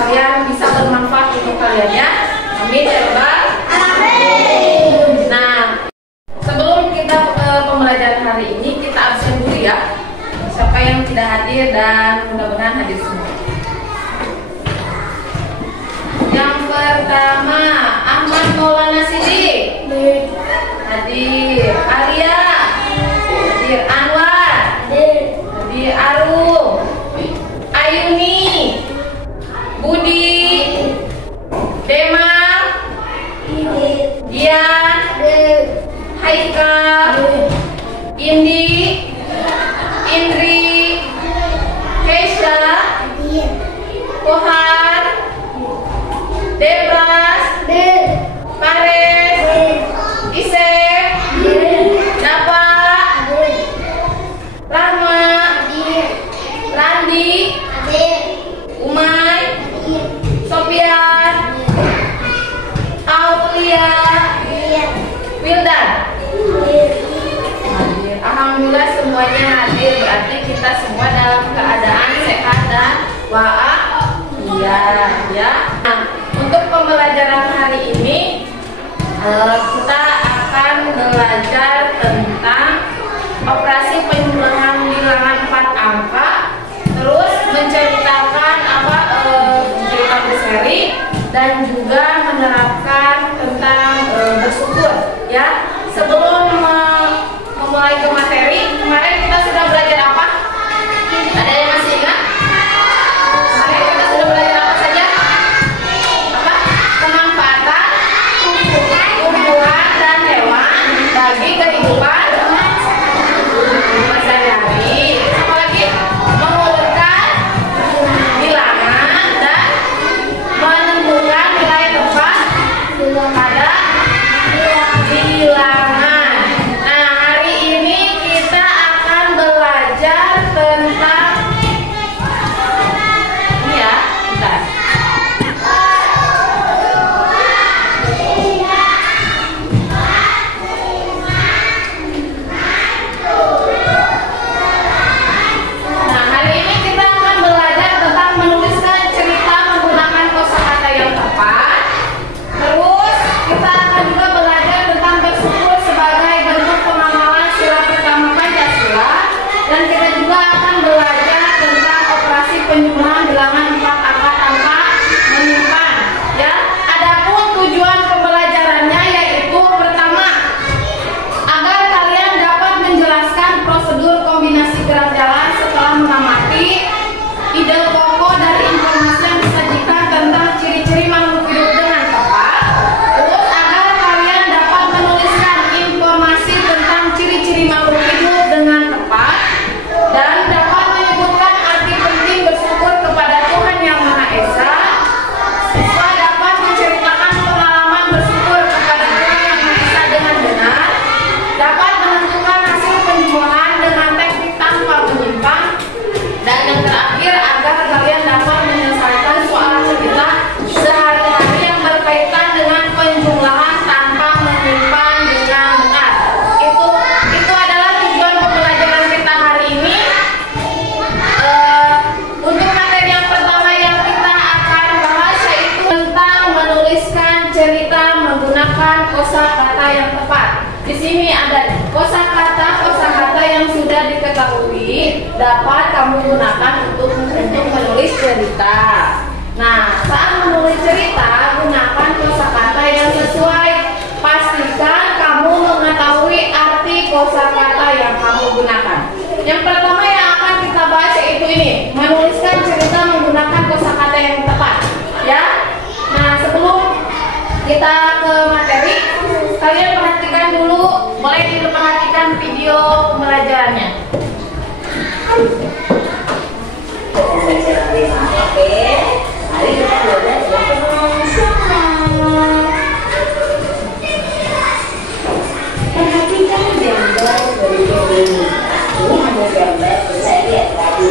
kalian bisa bermanfaat untuk kalian ya. Amin ya Rabbal alamin. Nah, sebelum kita ke pembelajaran hari ini, kita absen dulu ya. Siapa yang tidak hadir dan mudah-mudahan hadir semua. Yang pertama, Ahmad Maulana Sidik hadir. Arya hadir. Anwar hadir. Arum, Ayuni, Budi, Demal, Dian, Haikal, Indi, Indri, Keisha, Kohar, Debras, Pares, Isep, Dapa, Rahma, Randi, Umay, Sofian, Aulia, Wildan. Alhamdulillah semuanya hadir, berarti kita semua dalam keadaan sehat dan wa'afiat ya. Nah, untuk pembelajaran hari ini kita akan belajar tentang operasi penjumlahan bilangan 4 angka, terus menceritakan cerita berseri dan juga menerapkan tentang bersyukur ya. Sebelum memulai ke materi, kemarin kita sudah belajar apa? Ada yang masih ingat? Kemarin kita sudah belajar apa saja? Apa? Pemanfaatan tumbuhan dan hewan bagi kehidupan sehari-hari. Apa lagi? Mengurutkan bilangan dan menentukan nilai tepat pada bilangan. Nah, hari ini kita akan belajar tentang ini ya, bentar. Nah, hari ini kita akan belajar tentang menuliskan cerita menggunakan kosakata yang tepat. Terus kita akan juga belajar tentang bersyukur sebagai bentuk pengamalan sila pertama Pancasila, dan kita juga akan belajar tentang operasi penjumlahan bilangan 4 angka tanpa menyimpan ya. Adapun tujuan pembelajarannya yaitu pertama, agar kalian dapat menjelaskan prosedur kombinasi gerak jalan setelah mengamati ide pokok dari informasi yang disajikan tentang ciri-ciri makhluk hidup dengan tepat. Terus agar kalian dapat menuliskan informasi tentang ciri-ciri makhluk hidup dengan tepat dan dapat menyebutkan arti penting bersyukur kepada Tuhan Yang Maha Esa. Siswa dapat menceritakan pengalaman bersyukur kepada Tuhan Yang Maha Esa dengan benar, dapat menentukan hasil penjumlahan dengan teknik tanpa menyimpan, dan yang terakhir agar kalian dapat menyelesaikan soal cerita sehari-hari yang berkaitan dengan penjumlahan tanpa menyimpan dengan benar. Itu adalah tujuan pembelajaran kita hari ini. Untuk materi yang pertama yang kita akan bahas yaitu tentang menuliskan cerita menggunakan kosakata yang tepat. Di sini ada kosakata yang sudah diketahui dapat kamu gunakan untuk menulis cerita. Nah, saat menulis cerita gunakan kosakata yang sesuai. Pastikan kamu mengetahui arti kosakata yang kamu gunakan. Yang pertama yang akan kita bahas yaitu ini, menuliskan cerita menggunakan kosakata yang tepat ya. Nah, sebelum kita ke materi, kalian perhatikan dulu, boleh diperhatikan video pembelajarannya. Oke, mari kita belajar bersama. Perhatikan gambar berikut ini. Ini ada gambar, saya lihat tadi,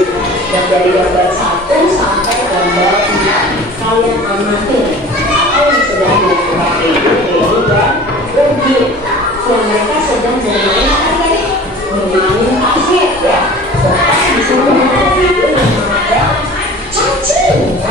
yang dari gambar 1 sampai gambar 4. Kalian amati apa yang sedang dilakukan Ibu, Dewi, dan Rugi. Mereka sedang bermain pasir ya. Serta di sini ada video yang ada cacing.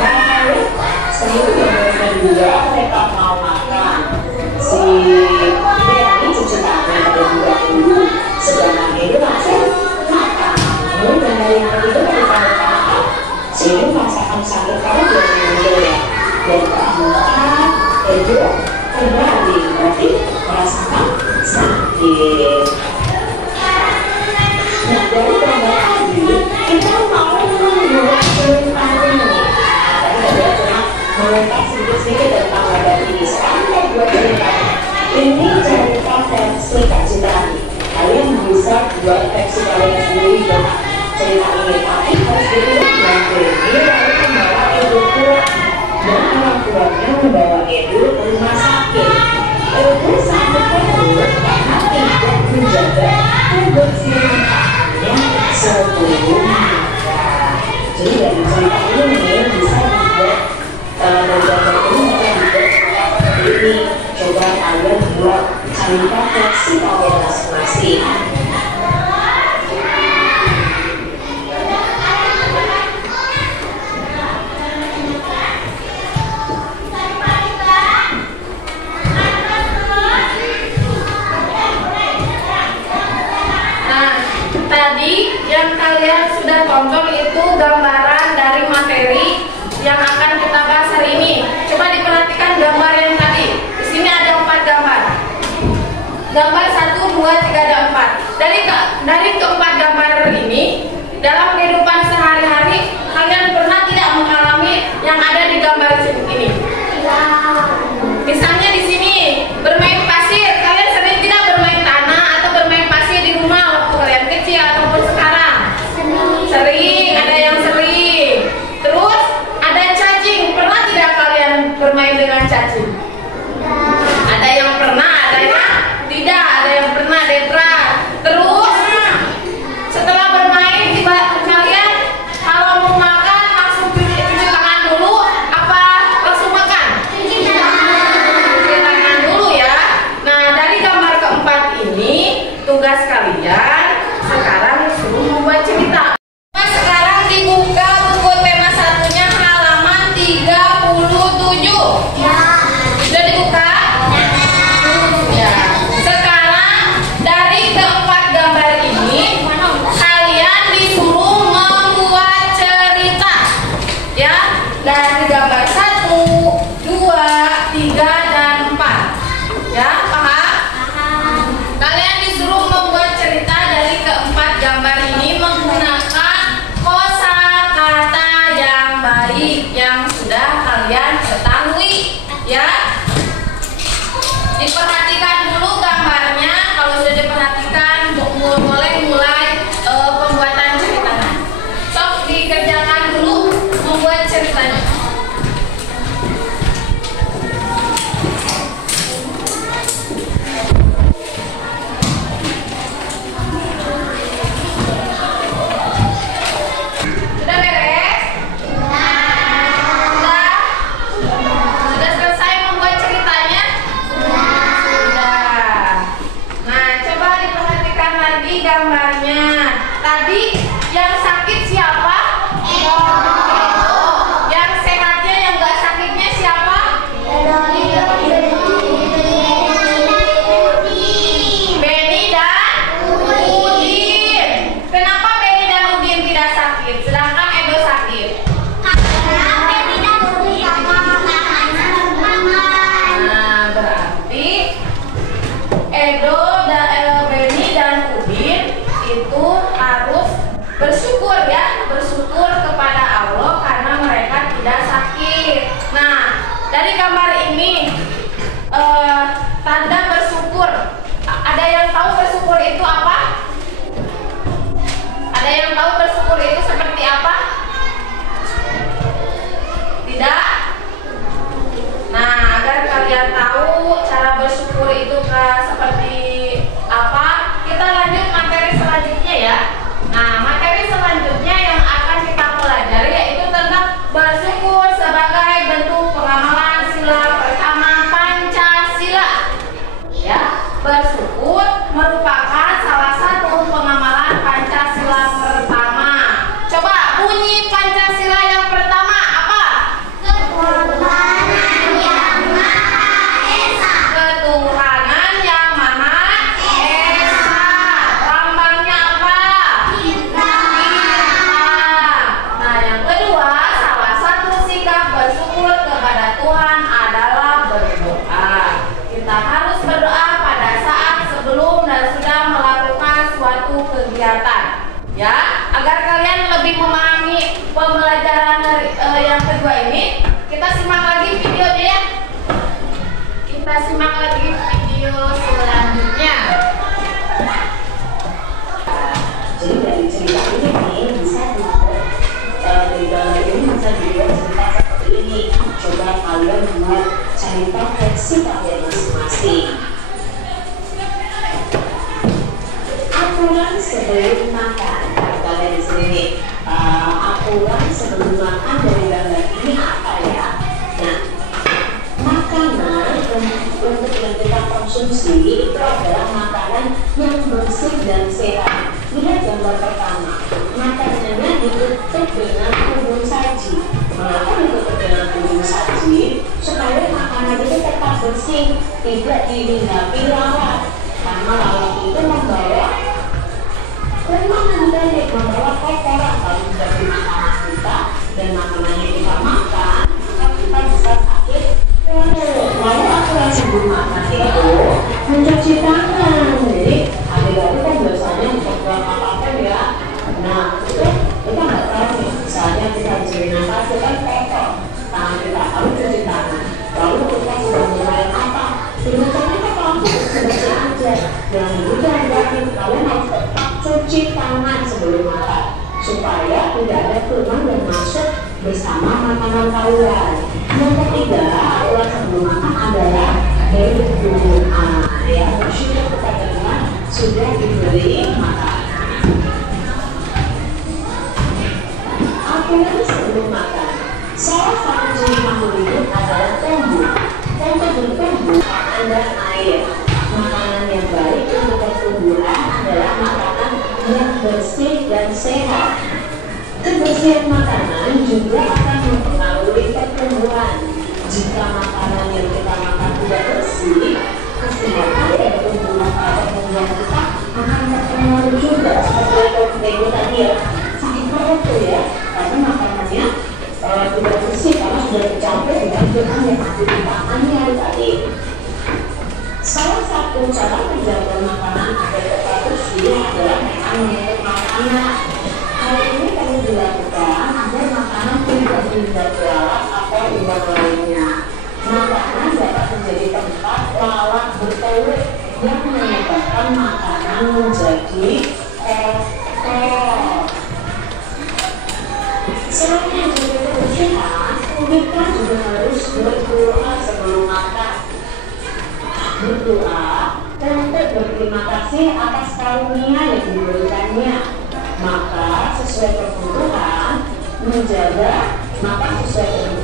Ini cerita versi Kak Citra nih. Kalian bisa buat versi kalian sendiri dengan cerita ini, tapi harus dilihat dengan Baby lalu membawa Edo pulang dan orang tuanya membawa Edo ke rumah sakit. Edo sangat terus karena tidak menjaga kebersihannya sebelum menikah. Jadi dari cerita ini bisa dibuat menjaga ini ini. Coba kalian buat cerita versi kalian masing-masing. Tadi yang kalian sudah tonton itu gambaran dari materi yang akan kita bahas hari ini. Coba diperhatikan gambar yang tadi. Di sini ada 4 gambar. Gambar 1, 2, 3, dan 4. Dari keempat gambar ini, dalam kehidupan sehari-hari kalian pernah tidak mengalami yang ada di gambar ini? Misalnya di sini bermain pasir. Kalian sering tidak bermain tanah atau bermain pasir di rumah waktu kalian kecil ataupun sekarang? Sering, ada yang sering. Terus ada cacing. Pernah tidak kalian bermain dengan cacing? Ada yang pernah, ada yang tidak. Ada yang pernah, Debra. Terus setelah bermain kalian kalau mau makan langsung cuci tangan dulu apa langsung makan? Cuci tangan dulu ya. Nah, dari gambar keempat ini tugas kalian sekarang suruh membuat cerita. Sekarang dibuka buku tema 1-nya halaman 37. Sudah dibuka? Ya. Sekarang dari keempat gambar ini kalian disuruh membuat cerita. Ya, dari gambar 1, 2, 3, dan 4. Ya, paham? Kalian disuruh membuat cerita dari keempat gambar ini menggunakan kosakata yang baik yang sudah kalian ketahui. Ya, diperhatikan dulu gambarnya. Kalau sudah diperhatikan, boleh mulai pembuatan ceritanya. Sok dikerjakan dulu membuat ceritanya. Sudah beres? Sudah selesai membuat ceritanya? Sudah. Nah, coba diperhatikan lagi gambarnya. Tadi yang sakit siapa? Yang sehatnya, yang nggak sakitnya siapa? Benny dan Udin. Kenapa Benny dan Udin tidak sakit, sedangkan Edo sakit? Nah, berarti Benny dan Udin itu harus bersyukur ya, bersyukur kepada Allah karena mereka tidak sakit. Nah, dari gambar ini tanda bersyukur. Ada yang tahu bersyukur itu apa? Ada yang tahu bersyukur itu seperti apa? Tidak? Nah, agar kalian tahu cara bersyukur itu seperti apa, kita lanjut materi selanjutnya ya. Nah, materi selanjutnya yang akan kita pelajari yaitu tentang bersyukur sebagai bentuk pengamalan sila pertama Pancasila. Ya, bersyukur merupakan salah satu pengamalan Pancasila pertama. Coba bunyi Pancasila yang pertama apa? Ketuhanan yang Maha Esa. Ketuhanan yang Maha Esa. Lambangnya apa? Bintang. Nah, yang kedua, salah satu sikap bersyukur kepada Tuhan adalah berdoa. Kita harus berdoa pada saat sebelum dan sudah melakukan suatu kegiatan. Ya, agar kalian lebih memahami pembelajaran yang kedua ini, kita simak lagi videonya ya. Kita simak lagi video sifatnya masing-masing. Aturan sebelum makan. Kita lihat di sini aturan sebelum makan dari gambar ini apa ya? Nah, makanan untuk yang kita konsumsi itu adalah makanan yang bersih dan sehat. Lihat gambar pertama, makanannya ditutup dengan punggung saji. Mengapa ditutup dengan punggung saji? Supaya makanan itu tetap bersih, tidak dihinggapi lalat. Karena lalat itu membawa kuman dari membawa kotoran kalau menjadi makanan kita dan makanannya kita makan, maka kita bisa sakit. Lalu aturan sebelum makan itu mencuci tangan. Jadi adik-adik kan biasanya program apa ya. Nah itu kita nggak tahu nih. Misalnya kita diberi nafas kita kan kotor, tangan kita harus cuci tangan. Lalu kita sudah mulai apa? Sebenarnya kita langsung sebersih aja. Jangan dulu jangan kalian harus tetap cuci tangan sebelum makan supaya tidak ada kuman yang masuk bersama makanan kalian. Yang ketiga, aturan sebelum makan adalah dari berdoa ya, bersyukur kepada Tuhan sudah diberi makanan. Aturan sebelum makan, salah satu ciri makhluk hidup adalah tumbuh. Untuk bertumbuh, makanan dan air. Makanan yang baik untuk pertumbuhan adalah makanan yang bersih dan sehat. Kebersihan makanan juga akan mempengaruhi pertumbuhan. Jika makanan yang kita makan tidak bersih, kesehatan dan pertumbuhan kita akan terpengaruh juga. Seperti yang tadi ya, sakit perut tuh ya, karena makanannya tidak bersih karena sudah tercampur dengan bahan yang ada di makanannya tadi. Salah satu cara menjaga makanan agar tetap bersih adalah dengan mengutuk makanan. Hal ini perlu dilakukan agar makanan tidak terhindar lalat atau limbah lainnya. Makanan dapat menjadi tempat lalat bertelur yang menyebabkan makanan menjadi kotor. Selain menjaga kebersihan, kita juga harus berdoa sebelum makan. Berdoa untuk berterima kasih atas karunia yang diberikannya. Maka sesuai kebutuhan menjaga kebersihan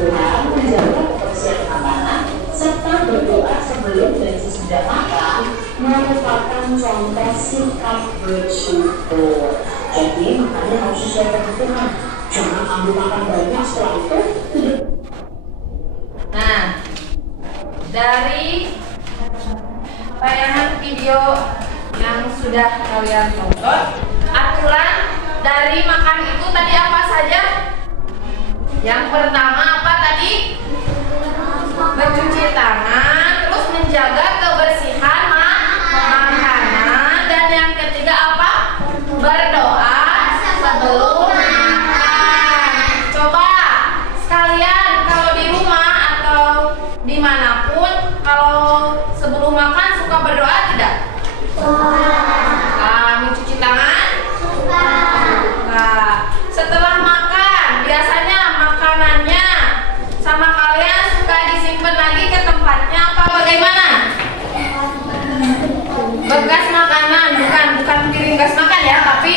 makanan serta berdoa sebelum dan sesudah makan merupakan contoh sikap bersyukur. Jadi makanya harus sesuai kebutuhan. Jangan ambil makan banyak setelah itu. Nah, dari tayangan video yang sudah kalian tonton, aturan dari makan itu tadi apa saja? Yang pertama apa tadi? Mencuci tangan, terus menjaga kebersihan makanan, dan yang ketiga apa? Berdoa sebelum makan. Coba sekalian kalau di rumah atau dimanapun, kalau sebelum makan suka berdoa tidak? Mencuci tangan? Suka. Setelah makan, biasanya makanannya sama kalian suka disimpan lagi ke tempatnya apa bagaimana? Bekas makanan, bukan piring bekas makan ya, tapi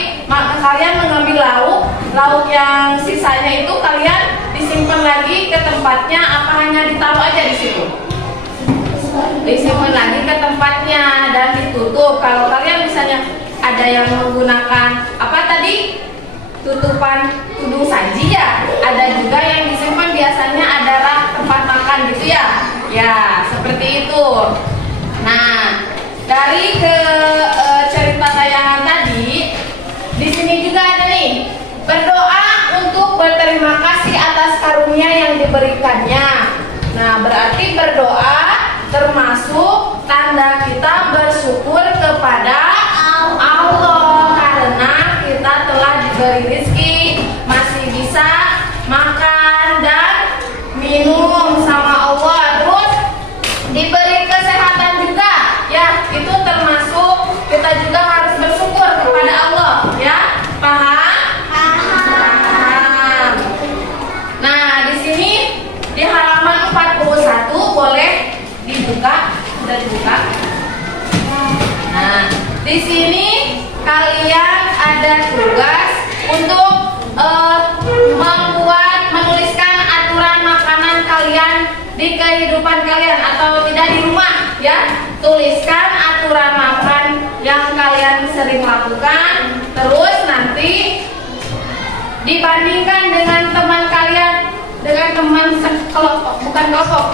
kalian mengambil lauk yang sisanya itu kalian disimpan lagi ke tempatnya, apa hanya ditaruh aja di situ? Disimpan lagi ke tempatnya dan ditutup. Kalau kalian misalnya ada yang menggunakan apa tadi, tutupan tudung saji ya, ada juga yang disimpan biasanya adalah tempat makan gitu ya. Ya seperti itu. Nah dari cerita tayangan tadi, di sini juga ada nih berdoa untuk berterima kasih atas karunia yang diberikannya. Nah berarti berdoa termasuk tanda kita bersyukur kepada Allah karena kita telah diberi rezeki, masih bisa makan dan minum sama Allah, terus diberi kesehatan juga ya, itu termasuk kita juga harus bersyukur kepada Allah ya. Paham? Paham. Nah di sini di halaman 41 boleh dibuka di sini kalian ada tugas untuk menuliskan aturan makanan kalian di kehidupan kalian atau tidak di rumah ya. Tuliskan aturan makan yang kalian sering lakukan, terus nanti dibandingkan dengan teman kalian, dengan teman kelompok, bukan kelompok,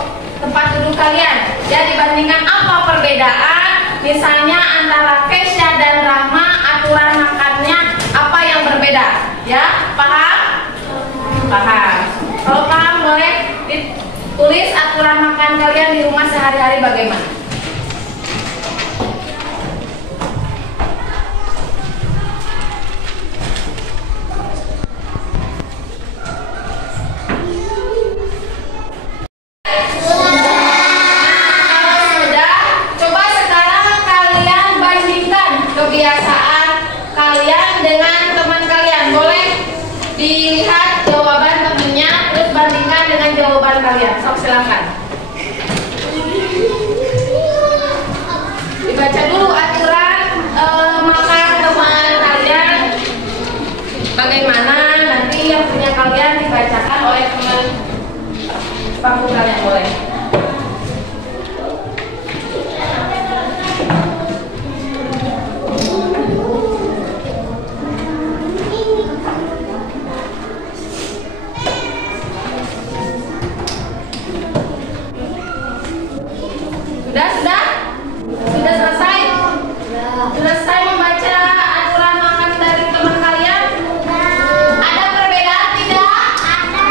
tempat duduk kalian ya, dibandingkan apa perbedaan misalnya antara Kesha dan Rama, aturan makannya apa yang berbeda ya, paham? Paham. Kalau paham boleh ditulis aturan makan kalian di rumah sehari-hari bagaimana. Kebiasaan kalian dengan teman kalian, boleh dilihat jawaban temennya terus bandingkan dengan jawaban kalian. Sok silakan dibaca dulu aturan makan teman kalian bagaimana, nanti yang punya kalian dibacakan oleh teman pangku kalian, boleh. Sudah selesai? Selesai membaca aturan makan dari teman kalian? Ada perbedaan tidak?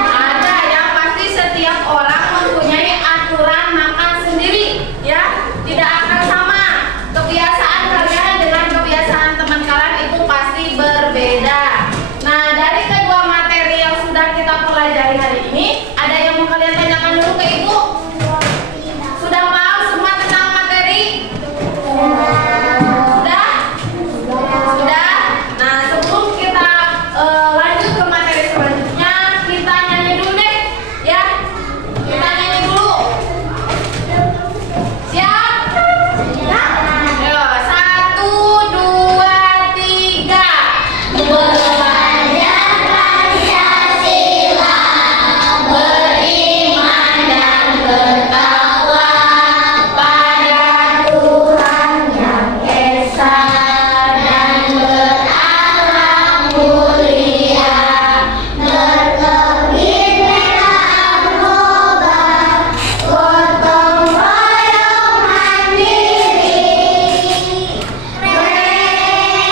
Ada. Yang pasti setiap orang mempunyai aturan makan sendiri ya, tidak akan sama. Kebiasaan kalian dengan kebiasaan teman kalian itu pasti berbeda. Nah, dari kedua materi yang sudah kita pelajari hari ini, ada yang mau kalian tanyakan dulu ke ibu? Sudah paham semua tentang materi? Sudah? Sudah? Nah, sebelum kita lanjut ke materi selanjutnya, kita nyanyi dulu deh ya. Kita nyanyi dulu. Siap? Ayo, 1, 2, 3. Belajar Pancasila, beriman dan bertakwa pada Tuhan yang esa dan berakhlak mulia, berkebinekaan global, gotong royong mandiri, kreatif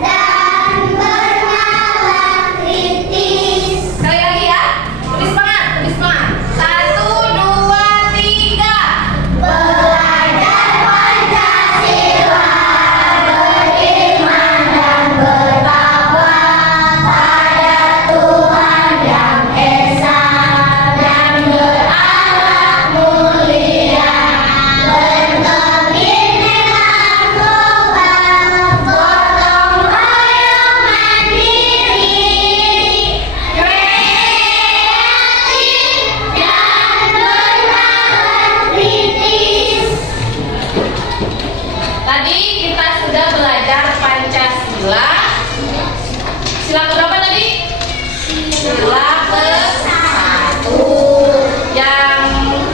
dan bernalar kritis. Sekali lagi ya, lebih semangat, lebih semangat. 1, 2, 3. Belajar Pancasila, beriman dan bertakwa pada Tuhan yang esa dan berakhlak mulia, berkebinekaan global, gotong royong mandiri, kreatif dan bernalar kritis. Tadi kita sudah belajar Pancasila. Sila berapa tadi? Sila ke-1 yang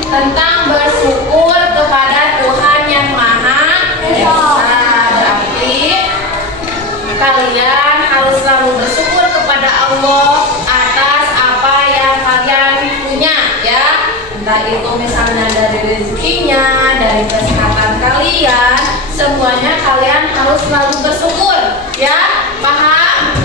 tentang bersyukur kepada Tuhan yang Maha Esa. Berarti kalian harus selalu bersyukur kepada Allah atas apa yang kalian punya ya. Entah itu misalnya dari rezekinya, dari kesehatan kalian, semuanya kalian harus selalu bersyukur ya. Paham?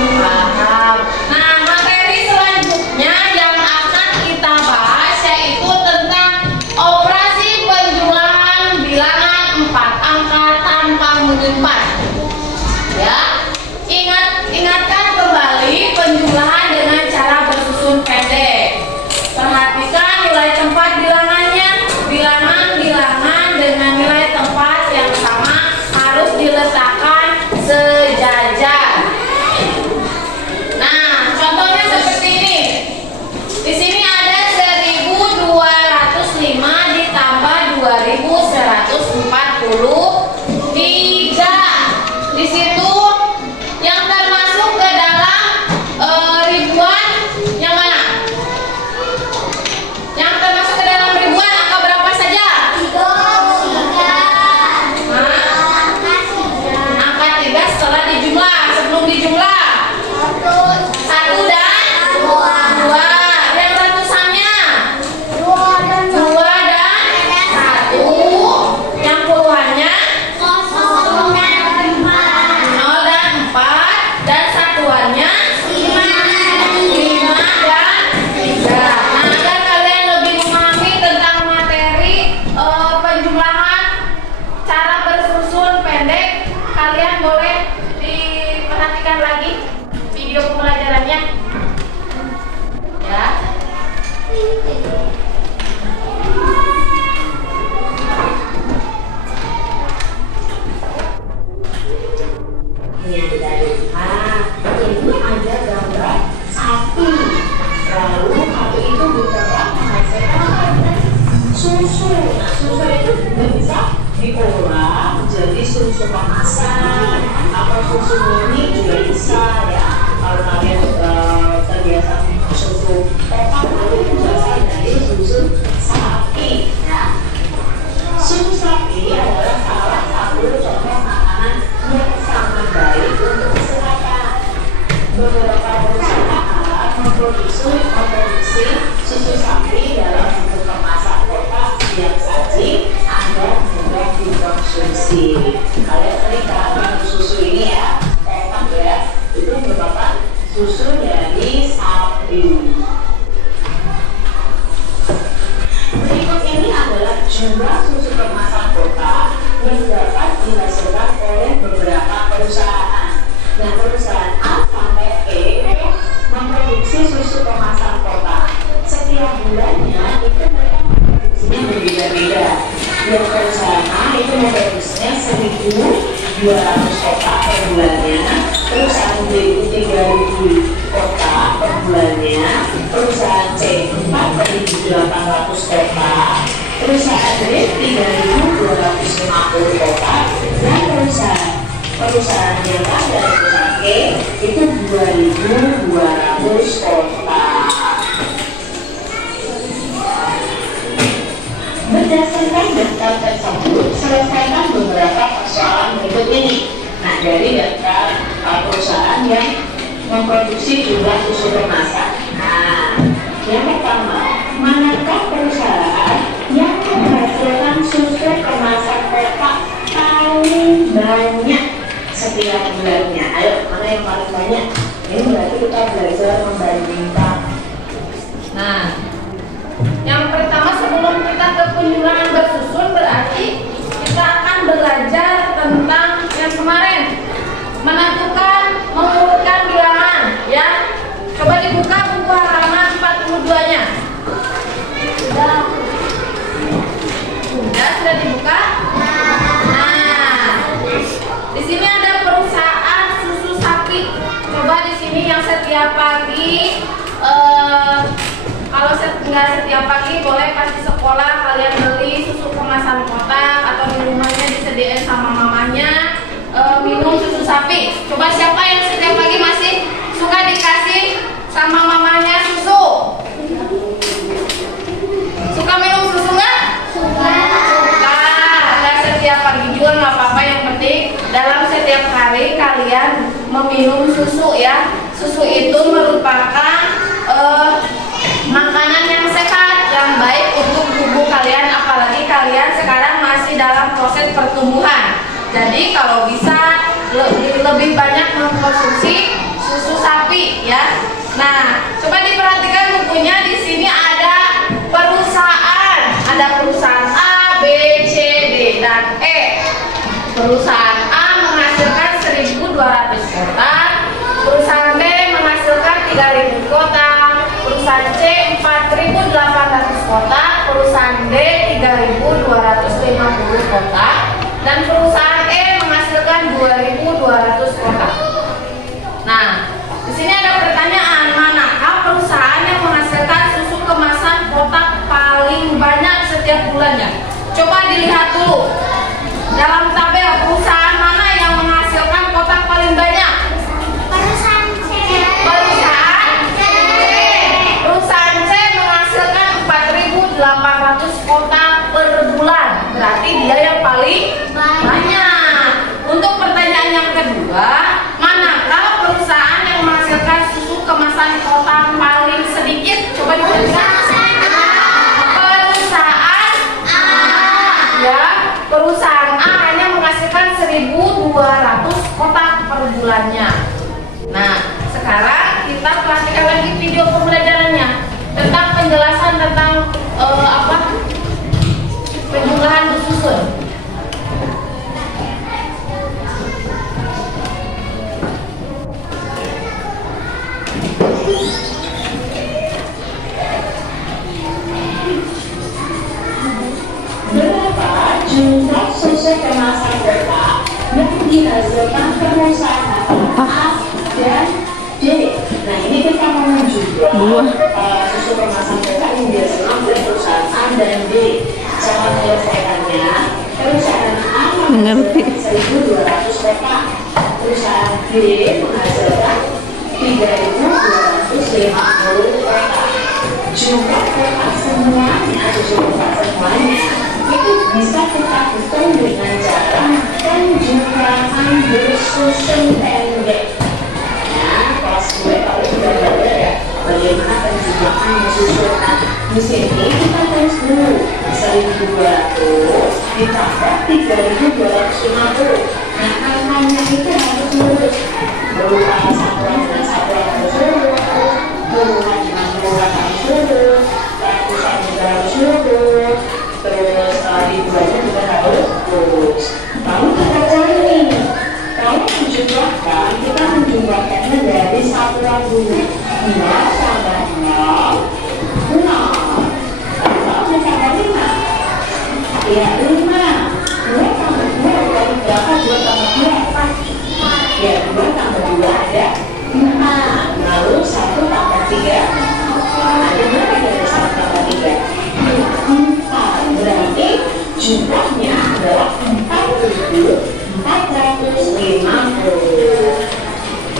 Paham. Nah, materi selanjutnya yang akan kita bahas yaitu tentang operasi penjualan bilangan 4 angka tanpa menyimpan. Ya, ingatkan kembali penjumlahan dengan cara bersusun pendek. Perhatikan nilai tempat bilangannya. Bilangan-bilangan dengan nilai tempat yang sama harus diletakkan sejajar. Nah, contohnya seperti ini. Di sini ada 1205 ditambah 2140 Ini ada gambar sapi. Lalu sapi itu bergerak menghasilkan susu. Nah, susu itu juga bisa diolah jadi susu kemasan atau susu murni juga bisa ya. Kalau kalian terbiasa susu kotak itu berasal dari susu sapi ya. Susu sapi adalah salah satu contoh makanan yang sangat baik untuk kesehatan. Beberapa perusahaan memproduksi susu sapi dalam bentuk kemasan kotak siap saji agar mudah dikonsumsi. Kalian sering kan susu ini ya, kotak ya, itu merupakan susu dari sapi. Berikut ini adalah jumlah susu kemasan kotak yang dapat dihasilkan oleh beberapa perusahaan. Nah, perusahaan A sampai E memproduksi susu kemasan kotak. Setiap bulannya itu mereka memproduksinya berbeda-beda. Yang perusahaan A itu memproduksinya 1.200 kotak per bulannya. Perusahaan B itu 3.000 kotak per bulannya. Perusahaan C 4.800 kotak. Perusahaan D 3.250 kotak. Dan perusahaan yang ada di perusahaan E itu 2.200 kotak. Berdasarkan daftar tersebut, selesaikan beberapa persoalan berikut ini. Nah, dari daftar perusahaan yang memproduksi jumlah susu kemasan. Nah, yang pertama, manakah perusahaan yang menghasilkan susu kemasan kotak paling banyak setiap bulannya? Ayo, mana yang paling banyak? Ini berarti kita belajar membandingkan. Nah, yang pertama sebelum kita ke penjumlahan bersusun berarti kita akan belajar tentang yang kemarin, menentukan, mengurutkan bilangan ya. Coba dibuka buku halaman 42-nya. Sudah dibuka? Nah, di sini ada perusahaan susu sapi. Coba di sini yang setiap pagi kalau nggak setiap pagi boleh pas di sekolah kalian beli susu kemasan kotak atau di rumahnya disediain sama mamanya minum susu sapi. Coba siapa yang setiap pagi masih suka dikasih sama mamanya susu? Suka minum susu nggak? Suka. Nggak setiap pagi juga nggak apa-apa, yang penting dalam setiap hari kalian meminum susu ya. Susu itu merupakan makanan yang sehat, yang baik untuk tubuh kalian, apalagi kalian sekarang masih dalam proses pertumbuhan. Jadi kalau bisa lebih banyak mengkonsumsi susu sapi ya. Nah, coba diperhatikan bukunya, di sini ada perusahaan. Ada perusahaan A, B, C, D, dan E. Perusahaan A menghasilkan 1.200 kotak, perusahaan B menghasilkan 3.000 kotak, perusahaan C 4.800 kotak, perusahaan D 3.250 kotak, dan perusahaan E menghasilkan 2.200 kotak. Nah, di sini ada pertanyaan, manakah perusahaan yang menghasilkan susu kemasan kotak paling banyak setiap bulannya? Coba dilihat dulu dalam tabel, perusahaan mana yang menghasilkan kotak paling banyak? Perusahaan C. Perusahaan C menghasilkan 4.800 kotak per bulan. Berarti dia yang paling banyak. Untuk pertanyaan yang kedua, manakah perusahaan yang menghasilkan susu kemasan kotak paling sedikit? Coba diperhatikan. Perusahaan A. Ya, perusahaan A hanya menghasilkan 1.200 kotak per bulannya. Nah, sekarang kita perhatikan lagi video pembelajarannya tentang penjelasan tentang penjumlahan bersusun. dihasilkan perusahaan A dan D. Nah, ini kita menunjukkan susu kemasan kota yang dihasilkan oleh perusahaan A dan D. Cara menyelesaikannya, perusahaan A menghasilkan 1.200 kotak, perusahaan B menghasilkan 3.250 kotak. Jumlah kotak semuanya, susu kotak semuanya itu bisa kita hitung dengan cara penjumlahan bersusun pendek. Nah, kelas gue kalau sudah belajar ya bagaimana penjumlahan bersusun. Nah, di sini kita tulis dulu 1.200 ditambah 3.250. Nah, angkanya itu harus lurus. Berulang satuan dengan satuan harus lurus, berulang dengan berulang harus lurus, ratusan juga harus lurus, terus ribuannya juga harus lurus. Lalu kita cari nih, kalau menjumlahkan, kita menjumlahkannya dari satuan dulu. 2 tambah 0, 0. Lalu tambah 5. Ya, 5. 2 tambah 2 dari berapa? 2 tambah 2. Ya, 2 tambah 2 ada 5. Lalu 1 tambah 3. Ada berapa dari 1 tambah 3? 4. Berarti jumlahnya adalah 4.450.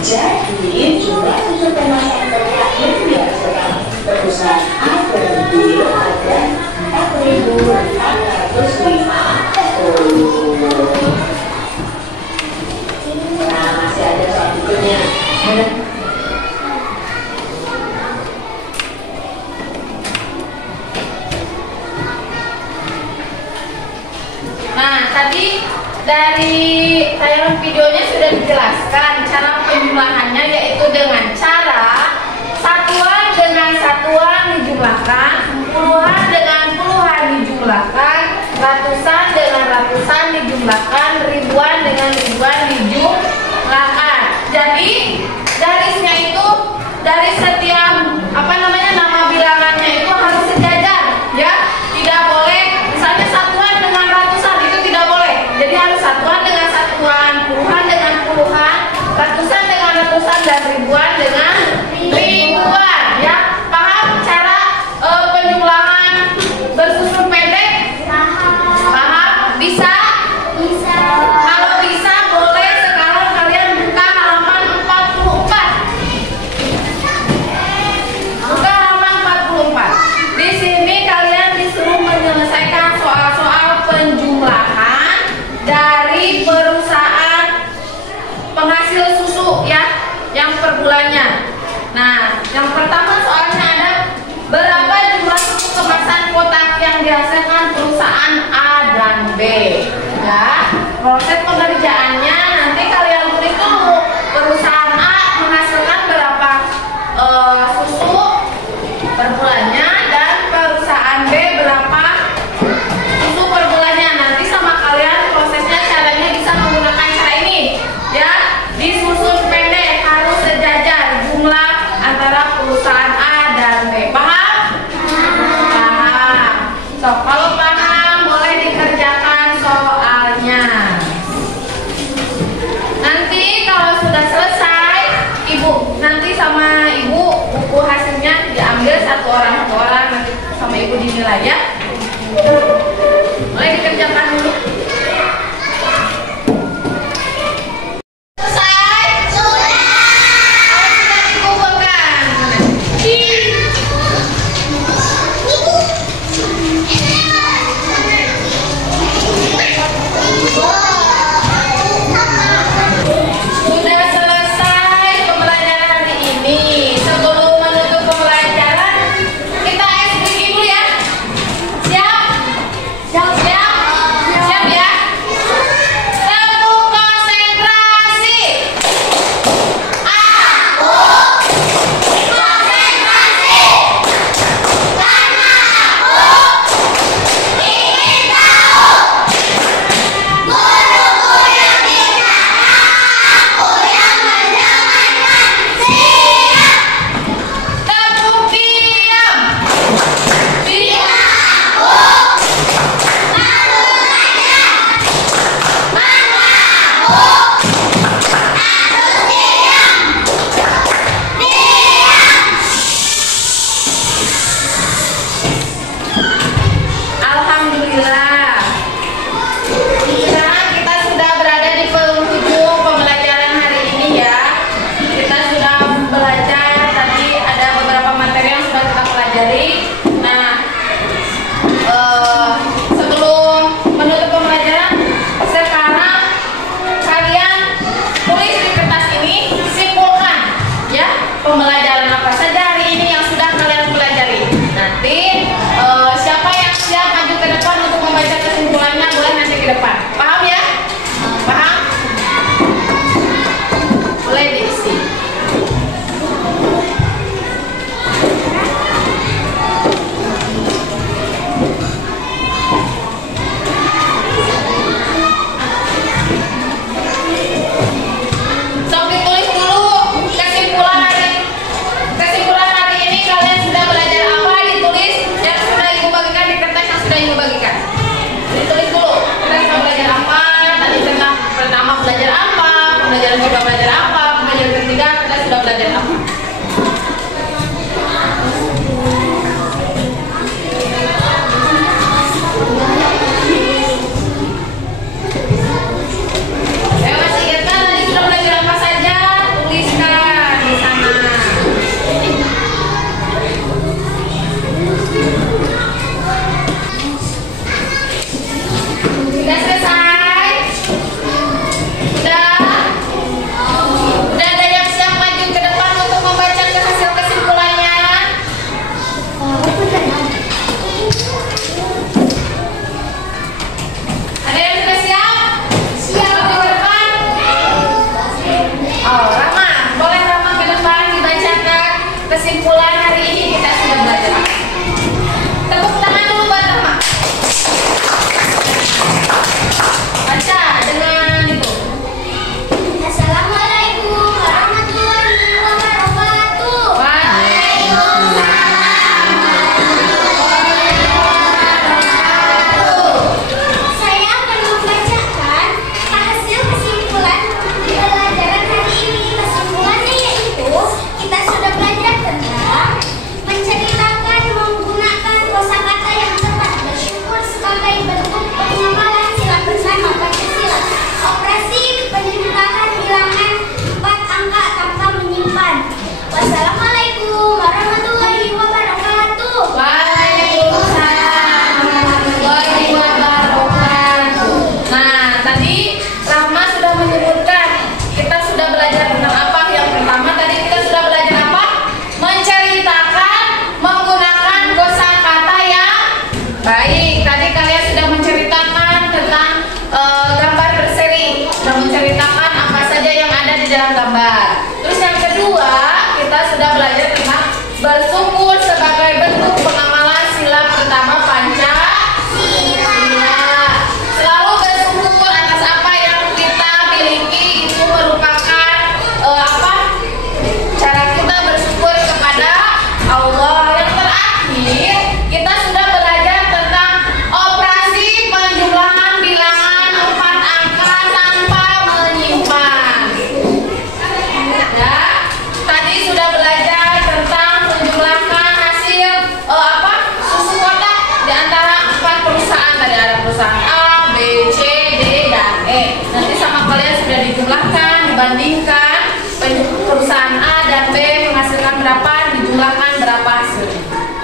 Jadi jumlah susu kemasan kotak yang dihasilkan perusahaan A dan B ada 4.450. Nah, masih ada soal berikutnya. Nah, tadi dari tayangan videonya sudah dijelaskan cara penjumlahannya, yaitu dengan cara satuan dengan satuan dijumlahkan, puluhan dengan puluhan dijumlahkan, ratusan dengan ratusan dijumlahkan, ribuan dengan ribuan dijumlahkan. Jadi garisnya itu dari setiap nama bilangannya itu harus sejajar, ya. Tidak boleh misalnya satuan dengan ratusan, itu tidak boleh. Jadi harus satuan dengan satuan, puluhan dengan puluhan, ratusan dengan ratusan, dan ribuan dengan ribuan, ya. Paham cara penjumlahan bersusun pendek? Paham? Bisa? Kalau bisa boleh sekarang kalian buka halaman 44. Buka halaman 44. Di sini kalian disuruh menyelesaikan soal-soal penjumlahan dari perusahaan penghasil susu, ya, yang per bulannya. Nah, yang pertama soalnya ada berapa jumlah susu kemasan kotak yang dihasilkan perusahaan A dan B. Ya, proses pengerjaannya nanti kalian tulis dulu perusahaan A menghasilkan berapa susu per bulannya dan perusahaan B berapa susu per bulannya. Nanti sama kalian prosesnya caranya bisa menggunakan cara ini, ya. Disusun pendek, harus sejajar jumlah antara perusahaan A dan B. Paham? Paham. So, kalau paham boleh dikerjakan soalnya. Nanti kalau sudah selesai, nanti sama ibu buku hasilnya diambil satu orang, nanti sama ibu dinilai, ya. Mulai dikerjakan dulu. Selesai? Sudah. Sudah dikumpulkan. Sudah selesai pembelajaran hari ini. Sebelum menutup pembelajaran, kita SBQ dulu, ya. Siap? Siap?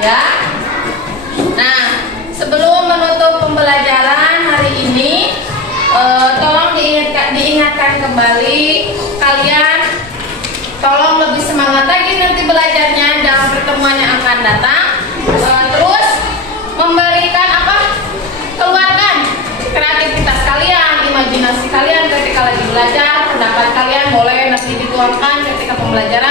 Ya. Nah, sebelum menutup pembelajaran hari ini, tolong diingatkan kembali, kalian tolong lebih semangat lagi nanti belajarnya dalam pertemuan yang akan datang. Terus memberikan keluarkan kreativitas kalian, imajinasi kalian ketika lagi belajar. Pendapat kalian boleh nanti dituangkan ketika pembelajaran.